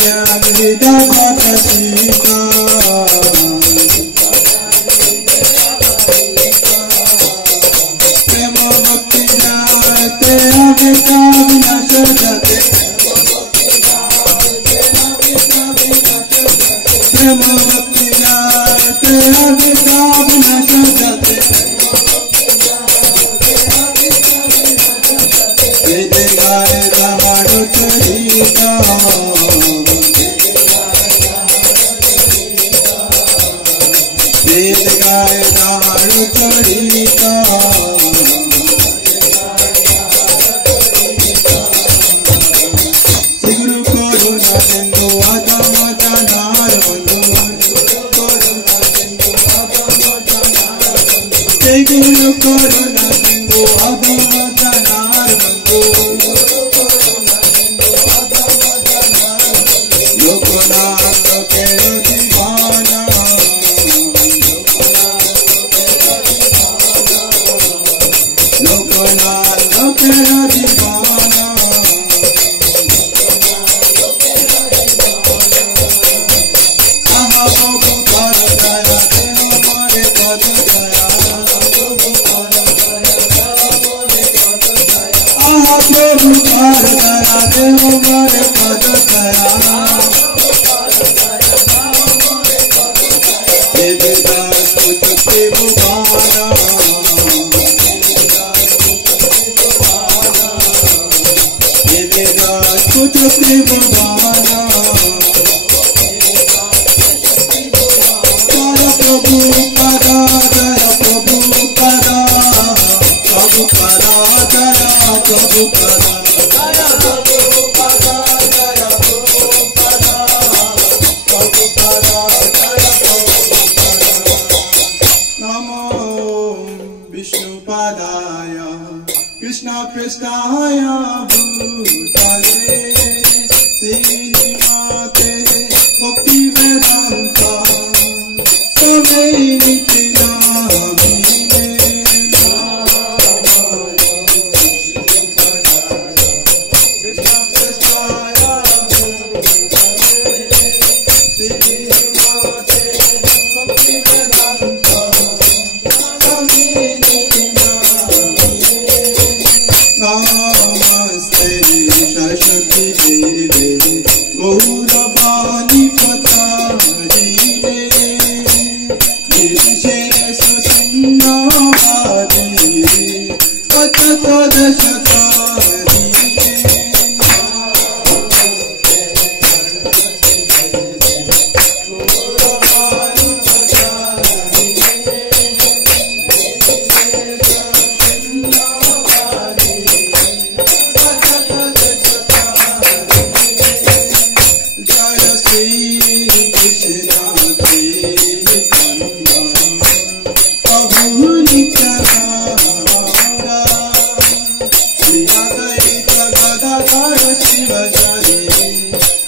ज्ञान विद्या सीता प्रेम भक्ति जाते अविद्या विनाश जाते प्रेम भक्ति जाते अविद्या विनाश जाते वेद गाए दहाड़ो चरिता वेद गाए दहाड़ो चरिता सिगुरु कोरोना सिंधु आदम जनार बंधु सिगुरु कोरोना सिंधु आदम जनार बंधु लोकनाथ केरो दीवाना लोकनाथ केरो दीवाना आहा प्रभु कर दया दे हमारे पद दया आहा प्रभु कर दया दे हमारे पद दया देवदास पुत्र भुवाना देवदास पुत्र भुवाना जय प्रभु पदा जय प्रभु पदा प्रभु पदा जय प्रभु पदा जय प्रभु पदा जय प्रभु पदा प्रभु पदा जय नमो विष्णुपादाय कृष्ण पृष्ठाय भूतले श्रीमते भक्ति वेदांत स्वामी नित्य नामिने कृष्ण पृष्ठाय भूतले श्रीमते भक्ति वेदांत नमस्ते सरस्वती देवे गौरवाणी पचारिणे निर्विशेष शून्यवादी पचतदशकारिणे गौरवाणी जय श्री कृष्ण चैतन्य प्रभु नित्यानंद श्री अद्वैत गदाधर शिवचारी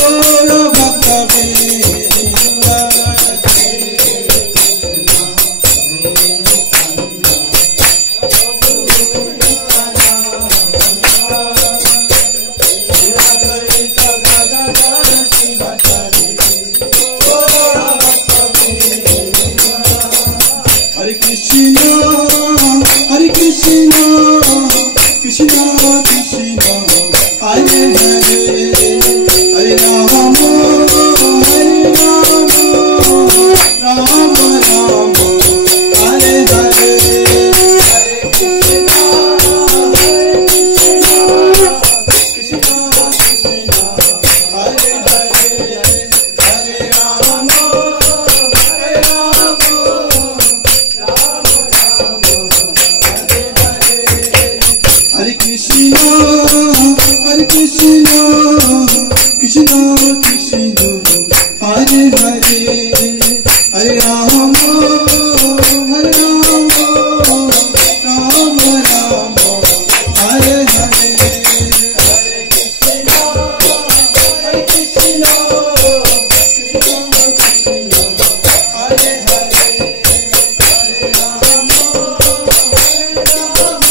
गौर भक्तवृंद Hare Krishna, Hare Krishna, Krishna Krishna, Hare Hare, Hare Rama, Hare Rama, Rama Rama, Hare Hare, Hare Krishna, Krishna Krishna, Hare Hare, Hare Rama, Hare Rama. Hare Krishna, Hare Krishna, Krishna Krishna, Hare Hare, Hare Rama, Hare Rama, Rama Rama, Hare Hare, Hare Krishna, Hare Krishna, Krishna Krishna, Hare Hare, Hare Rama, Hare Rama.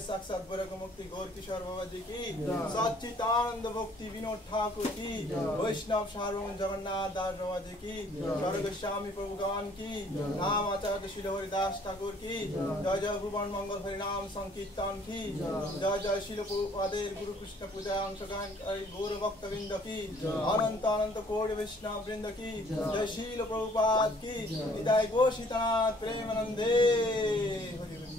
साक्षात बरक मुक्ति गौर किशोर बाबा जी की, सच्चिदानंद भक्ति विनोद ठाकुर की, वैष्णव सार्वभौम जगन्नाथ दास बाबा जी की, स्वर्ग गोस्वामी प्रभु भगवान की, नाम आचार्य श्री हरिदास ठाकुर की, जय जय भुवन मंगल हरिनाम संकीर्तन की, जय जय श्री प्रभुपादेर गुरु कृष्ण पूजा अंशगान गौर भक्त वृंद की, अनंत अनंत कोटि वैष्णव वृंद की, जय श्री प्रभुपाद की, हृदय घोषितनाथ प्रेमानंदे।